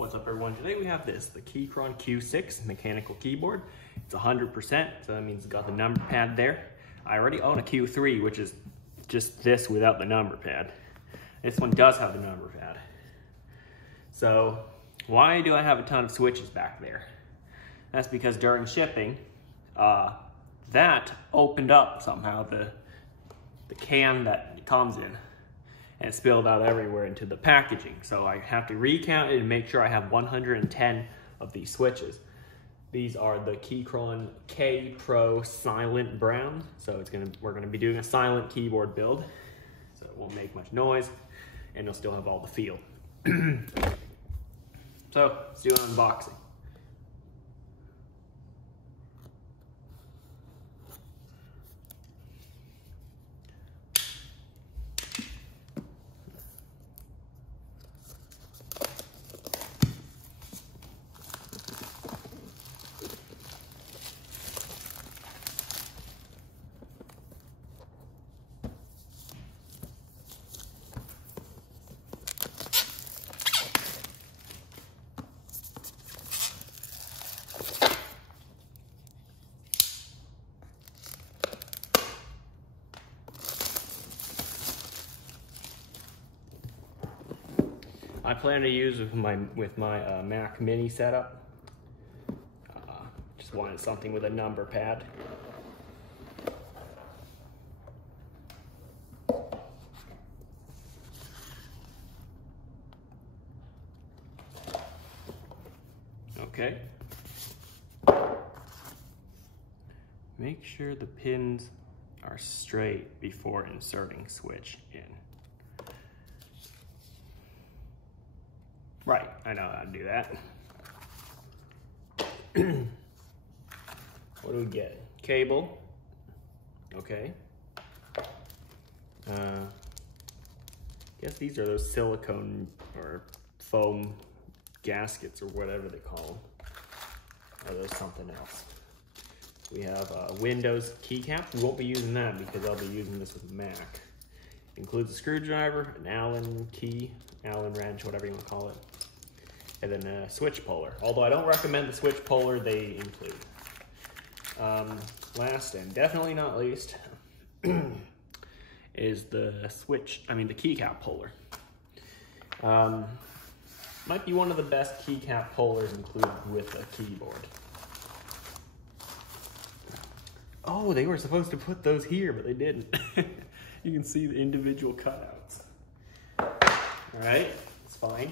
What's up everyone? Today we have the Keychron Q6 mechanical keyboard. It's 100%, so that means it's got the number pad there. I already own a Q3, which is just this without the number pad. This one does have the number pad. So why do I have a ton of switches back there? That's because during shipping, that opened up somehow the can that it comes in, and it spilled out everywhere into the packaging. So I have to recount it and make sure I have 110 of these switches. These are the Keychron K Pro Silent Brown. So we're gonna be doing a silent keyboard build. So it won't make much noise and it'll still have all the feel. So let's do an unboxing. I plan to use with my Mac Mini setup. Just wanted something with a number pad. Okay. Make sure the pins are straight before inserting switch in. Right, I know how to do that. What do we get? Cable. Okay. Guess these are those silicone or foam gaskets or whatever they call them. Or there's something else. We have a Windows keycap. We won't be using that because I'll be using this with Mac. Includes a screwdriver, an Allen key, Allen wrench, whatever you want to call it, and then a switch puller. Although I don't recommend the switch puller they include. Last and definitely not least is the keycap puller. Might be one of the best keycap pullers included with a keyboard. Oh, they were supposed to put those here, but they didn't. You can see the individual cutouts. All right, it's fine.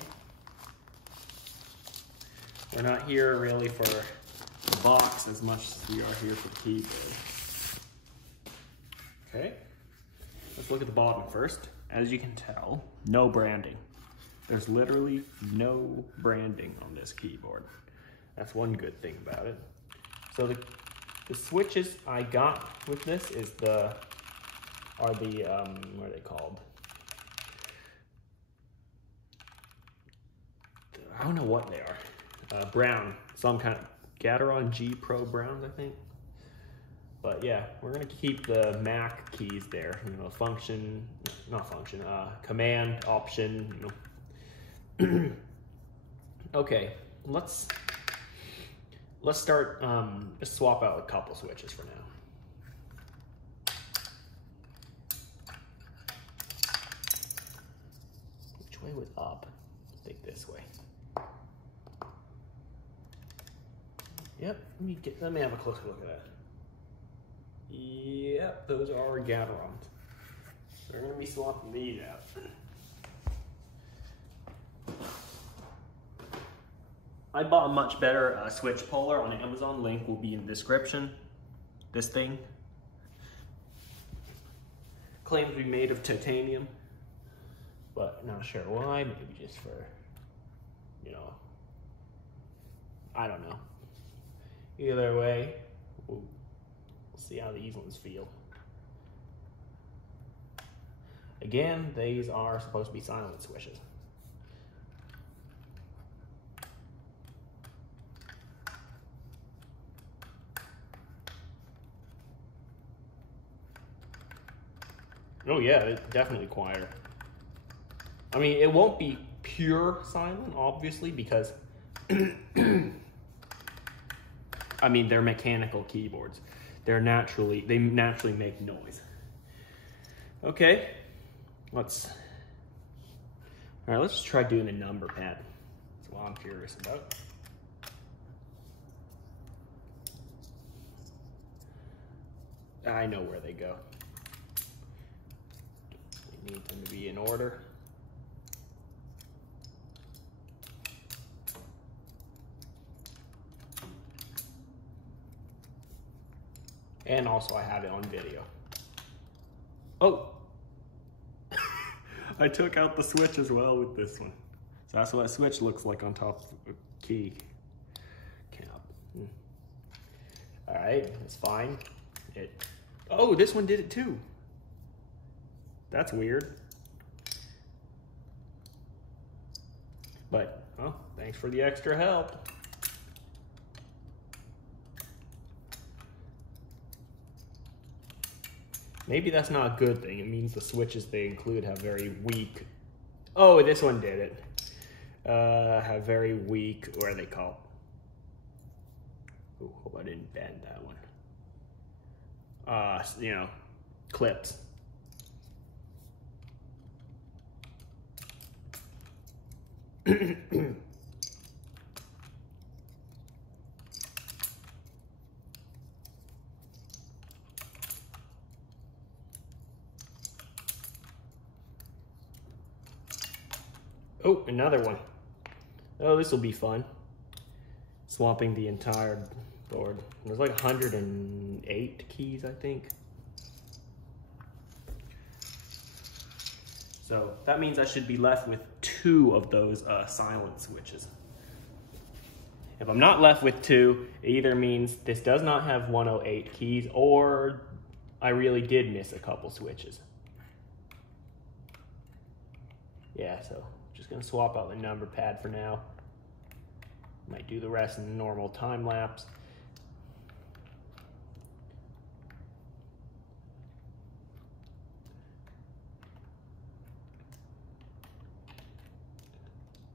We're not here really for the box as much as we are here for the keyboard. Okay, let's look at the bottom first. As you can tell, no branding. There's literally no branding on this keyboard. That's one good thing about it. So the switches I got with this are the what are they called? I don't know what they are. Brown, some kind of Keychron G Pro Browns, I think. But yeah, we're gonna keep the Mac keys there. You know, command, option. You know. Okay, let's start. Just swap out a couple switches for now. Which way was up? I think this way. Yep, let me have a closer look at that. Yep, those are Keychrons. We're gonna be swapping these out. I bought a much better switch puller on Amazon. Link will be in the description. This thing claims to be made of titanium, but not sure why. Maybe just for, you know, I don't know. Either way, we'll see how these ones feel. Again, these are supposed to be silent switches. Oh yeah, it's definitely quieter. I mean, it won't be pure silent, obviously, because I mean, they're mechanical keyboards. They naturally make noise. Okay, let's try doing the number pad. That's what I'm curious about. I know where they go. We need them to be in order. And also I have it on video. Oh! I took out the switch as well with this one. So that's what a switch looks like on top of a key cap. All right, that's fine. Oh, this one did it too. That's weird. But, oh, thanks for the extra help. Maybe that's not a good thing. It means the switches they include have very weak. Oh, this one did it. Have very weak, what are they called? Oh, hope I didn't bend that one. You know, clips. Oh, another one. Oh, this will be fun. Swapping the entire board. There's like 108 keys, I think. So that means I should be left with 2 of those silent switches. If I'm not left with 2, it either means this does not have 108 keys, or I really did miss a couple switches. Yeah, so just gonna swap out the number pad for now. Might do the rest in the normal time lapse.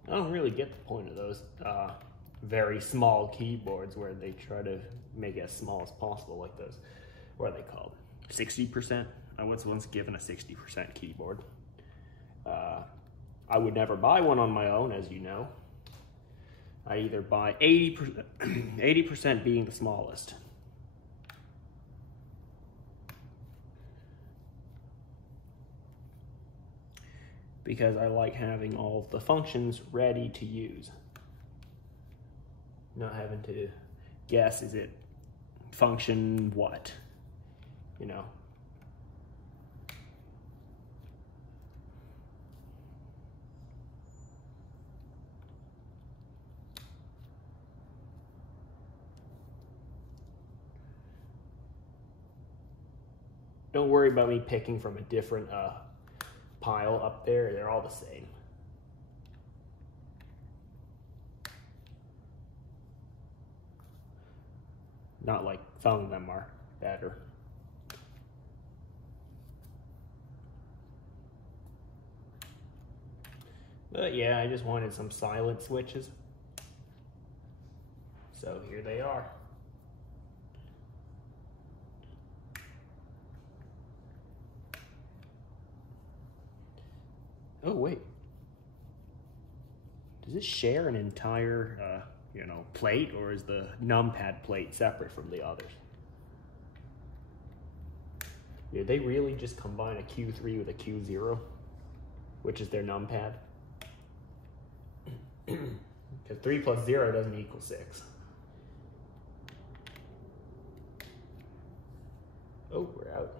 I don't really get the point of those very small keyboards where they try to make it as small as possible, like those, what are they called? 60%? I was once given a 60% keyboard. I would never buy one on my own, as you know. I either buy 80%, 80% being the smallest. Because I like having all of the functions ready to use. Not having to guess, is it function what? You know. Don't worry about me picking from a different pile up there. They're all the same. Not like some of them are better. But yeah, I just wanted some silent switches. So here they are. Oh wait, does this share an entire, you know, plate, or is the numpad plate separate from the others? Did they really just combine a Q3 with a Q0, which is their numpad? Because 3 plus 0 doesn't equal 6. Oh, we're out.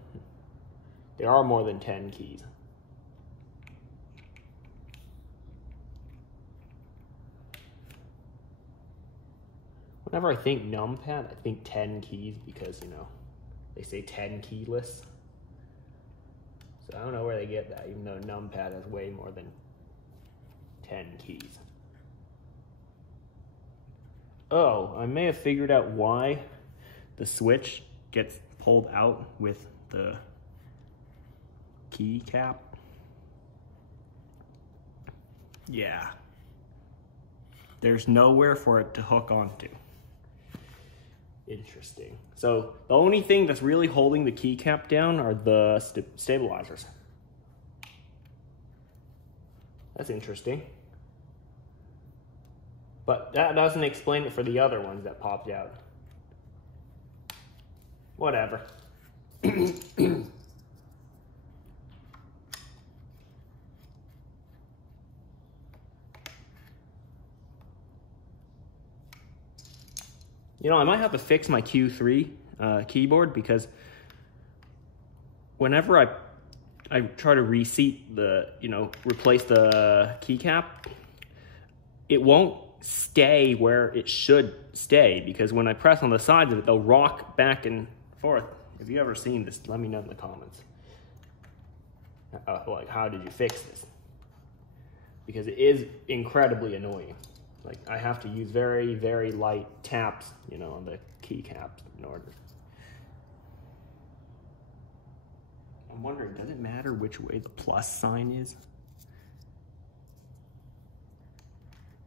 There are more than 10 keys. Whenever I think numpad, I think 10 keys because, you know, they say 10 keyless. So I don't know where they get that, even though numpad has way more than 10 keys. Oh, I may have figured out why the switch gets pulled out with the key cap. Yeah. There's nowhere for it to hook onto. Interesting. So the only thing that's really holding the keycap down are the stabilizers. That's interesting. But that doesn't explain it for the other ones that popped out. Whatever. You know, I might have to fix my Q3 keyboard, because whenever I try to reseat the, replace the keycap, it won't stay where it should stay, because when I press on the sides of it, they'll rock back and forth. Have you ever seen this? Let me know in the comments. Like, how did you fix this? Because it is incredibly annoying. Like, I have to use very, very light taps, on the keycaps in order. I'm wondering, does it matter which way the plus sign is?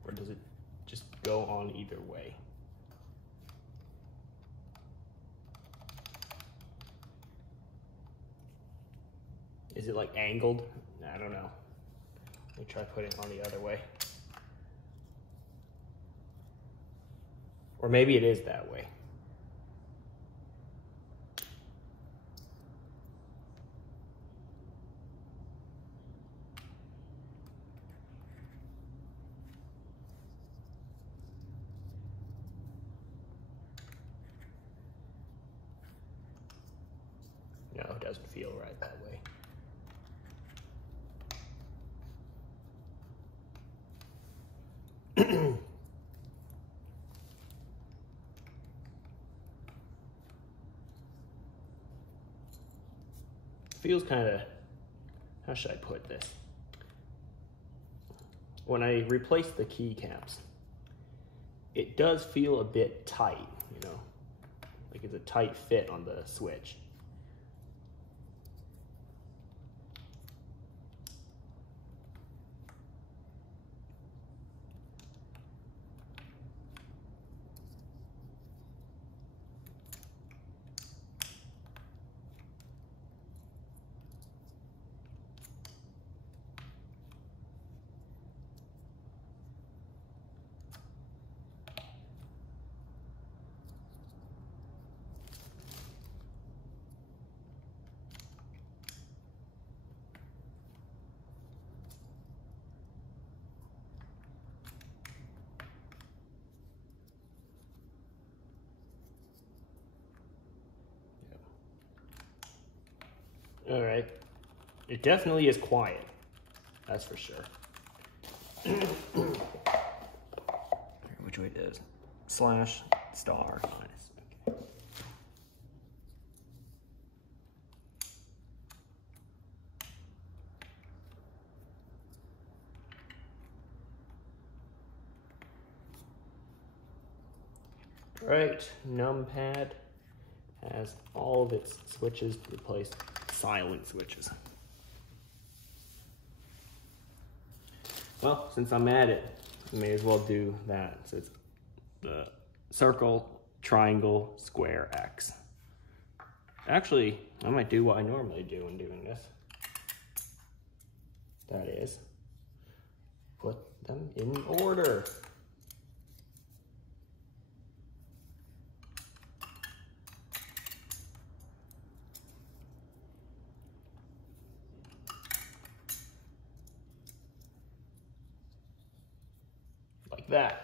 Or does it just go on either way? Is it like angled? I don't know. Let me try putting it on the other way. Or maybe it is that way. No, it doesn't feel right that way. Feels kind of, how should I put this? When I replace the keycaps, it does feel a bit tight, like it's a tight fit on the switch. All right, it definitely is quiet, that's for sure. Which way it is? Slash star minus. Okay. All right, numpad has all of its switches replaced silent switches. Well, since I'm at it, I may as well do that. So it's the circle, triangle, square, X. Actually, I might do what I normally do when doing this. That is, put them in order. Like that.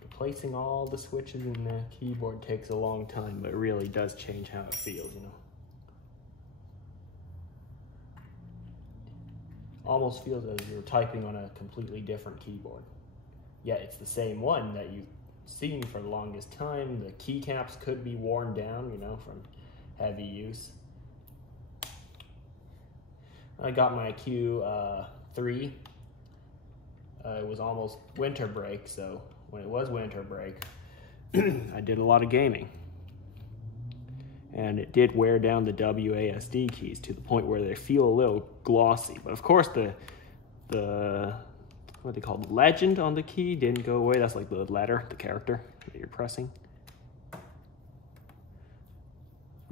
Replacing all the switches in the keyboard takes a long time, but it really does change how it feels, Almost feels as you're typing on a completely different keyboard. Yet it's the same one that you've seen for the longest time. The keycaps could be worn down, from heavy use. I got my Q3. It was almost winter break, so when it was winter break, I did a lot of gaming. and it did wear down the WASD keys to the point where they feel a little glossy. But of course the what they call the legend on the key didn't go away. That's like the letter, the character that you're pressing.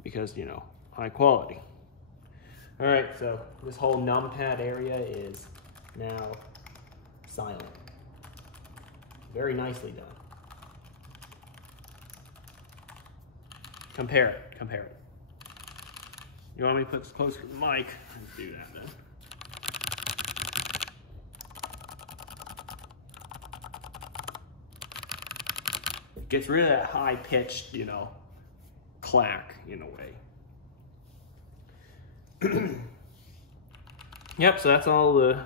Because, you know, high quality. All right, so this whole numpad area is now silent. Very nicely done. Compare it, compare it. You want me to put this closer to the mic? Let's do that then. It gets rid of that high-pitched, you know, clack in a way. Yep, so that's all the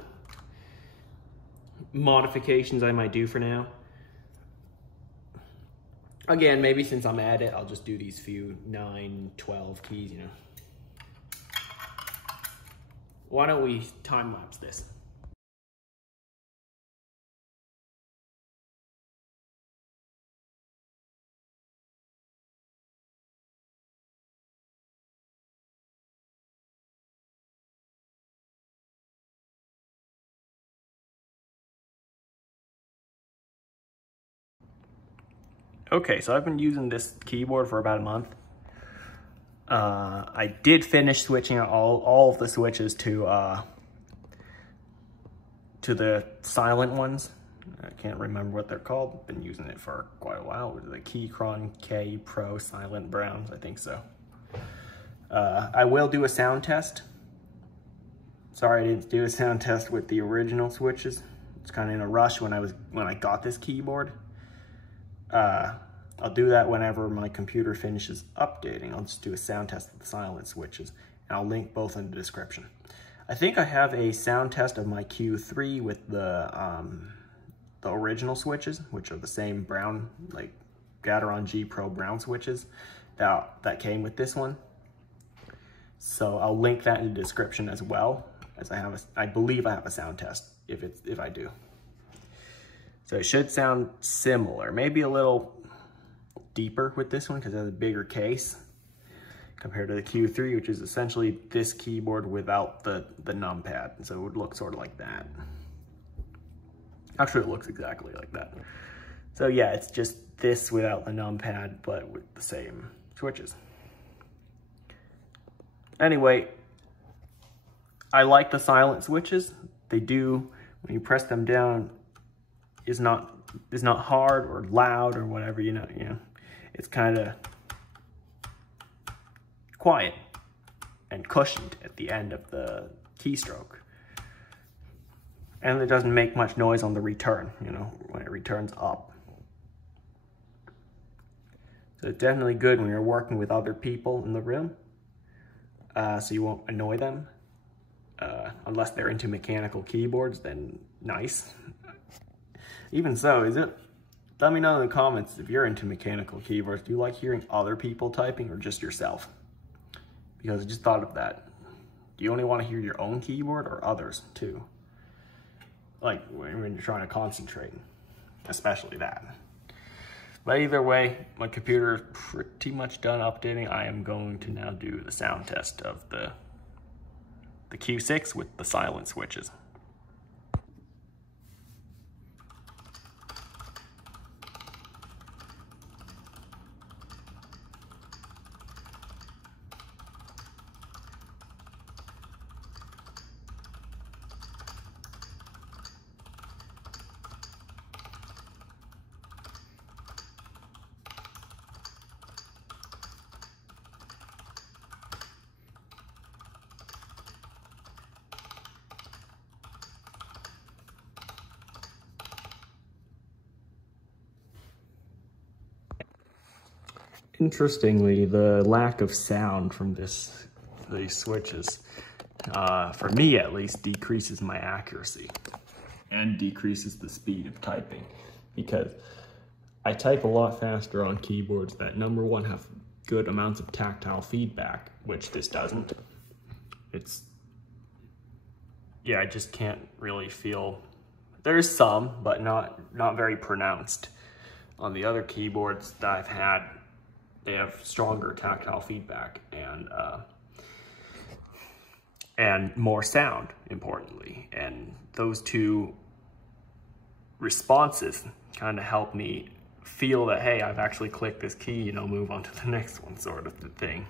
modifications I might do for now. Again, maybe since I'm at it, I'll just do these few 9, 12 keys, you know. Why don't we time lapse this? Okay, so I've been using this keyboard for about a month. I did finish switching out all of the switches to the silent ones. I can't remember what they're called. Been using it for quite a while. The Keychron K Pro Silent Browns, I think so. I will do a sound test. Sorry I didn't do a sound test with the original switches. It's kind of in a rush when I got this keyboard. I'll do that whenever my computer finishes updating. I'll just do a sound test of the silent switches, and I'll link both in the description. I think I have a sound test of my Q3 with the original switches, which are the same brown, like Keychron G Pro brown switches that came with this one. So I'll link that in the description as well, as I believe I have a sound test if I do. So it should sound similar, maybe a little deeper with this one because it has a bigger case compared to the Q3, which is essentially this keyboard without the numpad. So it would look sort of like that. Actually, it looks exactly like that. So yeah, it's just this without the numpad, but with the same switches. Anyway, I like the silent switches. They do, when you press them down, is not hard or loud or whatever, you know. It's kind of quiet and cushioned at the end of the keystroke. And it doesn't make much noise on the return, you know, when it returns up. So it's definitely good when you're working with other people in the room, so you won't annoy them. Unless they're into mechanical keyboards, then nice. Even so, let me know in the comments if you're into mechanical keyboards. Do you like hearing other people typing or just yourself? Because I just thought of that. Do you only want to hear your own keyboard or others too? Like when you're trying to concentrate, especially that. But either way, my computer is pretty much done updating. I am going to now do the sound test of the Q6 with the silent switches. Interestingly, the lack of sound from these switches, for me at least, decreases my accuracy and decreases the speed of typing, because I type a lot faster on keyboards that, number one, have good amounts of tactile feedback, which this doesn't. Yeah, I just can't really feel, there's some, but not very pronounced. On the other keyboards that I've had, they have stronger tactile feedback and more sound, importantly. And those two responses kind of help me feel that, hey, I've actually clicked this key, you know, move on to the next one, sort of the thing.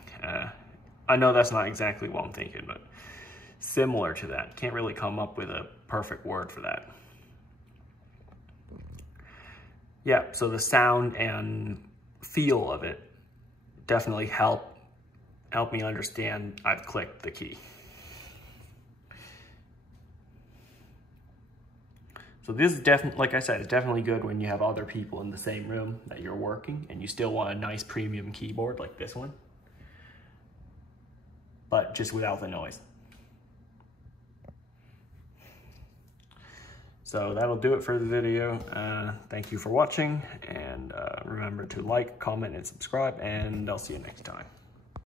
I know that's not exactly what I'm thinking, but similar to that. Can't really come up with a perfect word for that. Yeah, so the sound and feel of it definitely help me understand I've clicked the key. So this is definitely, like I said, it's definitely good when you have other people in the same room that you're working and you still want a nice premium keyboard like this one, but just without the noise. So that'll do it for the video. Thank you for watching, and remember to like, comment, and subscribe, and I'll see you next time.